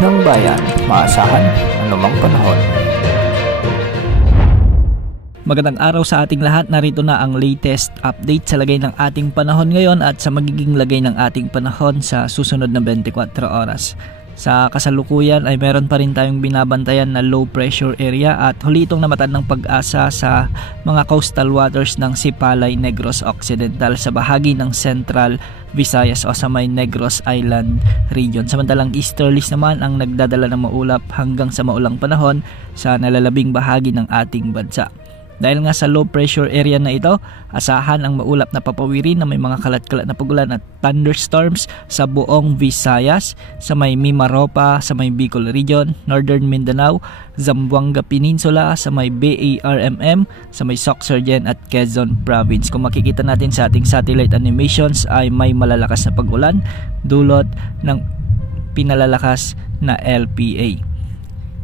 ng bayan, maasahan anumang panahon. Magandang araw sa ating lahat. Narito na ang latest update sa lagay ng ating panahon ngayon at sa magiging lagay ng ating panahon sa susunod na 24 oras. Sa kasalukuyan ay meron pa rin tayong binabantayan na low pressure area at huli itong namatan ng pag-asa sa mga coastal waters ng Sipalay, Negros Occidental sa bahagi ng Central Visayas o sa may Negros Island region. Samantalang easterlies naman ang nagdadala ng maulap hanggang sa maulang panahon sa nalalabing bahagi ng ating bansa. Dahil nga sa low pressure area na ito, asahan ang maulap na papawirin na may mga kalat-kalat na pagulan at thunderstorms sa buong Visayas, sa may Mimaropa, sa may Bicol Region, Northern Mindanao, Zamboanga Peninsula, sa may BARMM, sa may Sorsogon at Quezon Province. Kung makikita natin sa ating satellite animations ay may malalakas na pag-ulan dulot ng pinalalakas na LPA.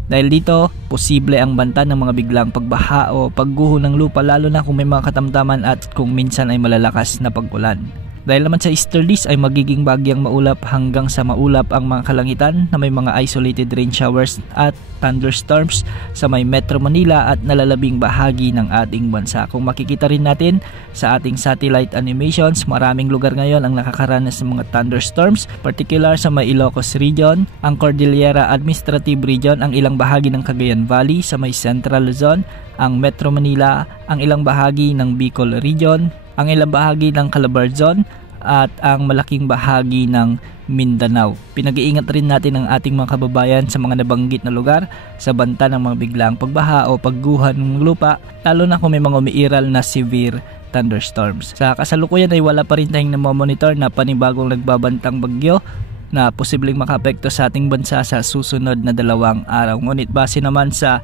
Dahil dito, posible ang banta ng mga biglang pagbaha o pagguho ng lupa lalo na kung may mga katamtaman at kung minsan ay malalakas na pag-ulan. Dahil naman sa easterlies ay magiging bagyang maulap hanggang sa maulap ang mga kalangitan na may mga isolated rain showers at thunderstorms sa may Metro Manila at nalalabing bahagi ng ating bansa. Kung makikita rin natin sa ating satellite animations, maraming lugar ngayon ang nakakaranas ng mga thunderstorms, particular sa may Ilocos Region, ang Cordillera Administrative Region, ang ilang bahagi ng Cagayan Valley, sa may Central Luzon, ang Metro Manila, ang ilang bahagi ng Bicol Region, ang ilang bahagi ng Calabarzon at ang malaking bahagi ng Mindanao. Pinag-iingat rin natin ang ating mga kababayan sa mga nabanggit na lugar sa banta ng mga biglang pagbaha o pagguhan ng lupa, lalo na kung may mga umiiral na severe thunderstorms. Sa kasalukuyan ay wala pa rin tayong namomonitor na panibagong nagbabantang bagyo na posibleng makaapekto sa ating bansa sa susunod na 2 araw. Ngunit base naman sa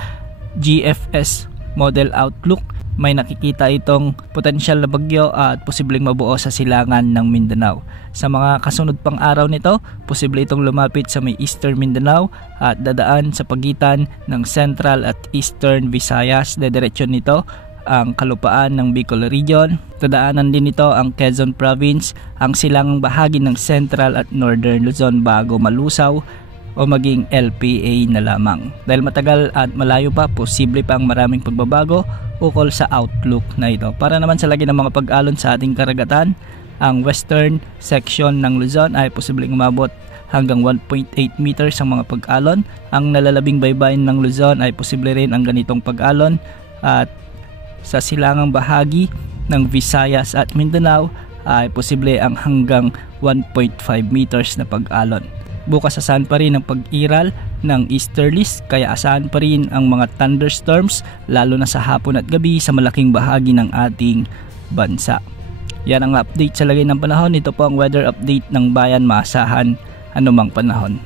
GFS Model Outlook, may nakikita itong potensyal na bagyo at posibleng mabuo sa silangan ng Mindanao. Sa mga kasunod pang araw nito, posible itong lumapit sa may Eastern Mindanao at dadaan sa pagitan ng Central at Eastern Visayas. Dediretso nito ang kalupaan ng Bicol Region. Dadaanan din nito ang Quezon Province, ang silangang bahagi ng Central at Northern Luzon bago malusaw o maging LPA na lamang. Dahil matagal at malayo pa, posible pa ang maraming pagbabago ukol sa outlook na ito. Para naman sa lagi ng mga pag-alon sa ating karagatan, ang western section ng Luzon ay posibleng umabot hanggang 1.8 meters ang mga pag-alon. Ang nalalabing baybayin ng Luzon ay posible rin ang ganitong pag-alon at sa silangang bahagi ng Visayas at Mindanao ay posible ang hanggang 1.5 meters na pag-alon. Bukas asahan pa rin ang pag-iral ng easterlies kaya asahan pa rin ang mga thunderstorms lalo na sa hapon at gabi sa malaking bahagi ng ating bansa. Yan ang update sa lagay ng panahon. Ito po ang weather update ng bayan, maasahan anumang panahon.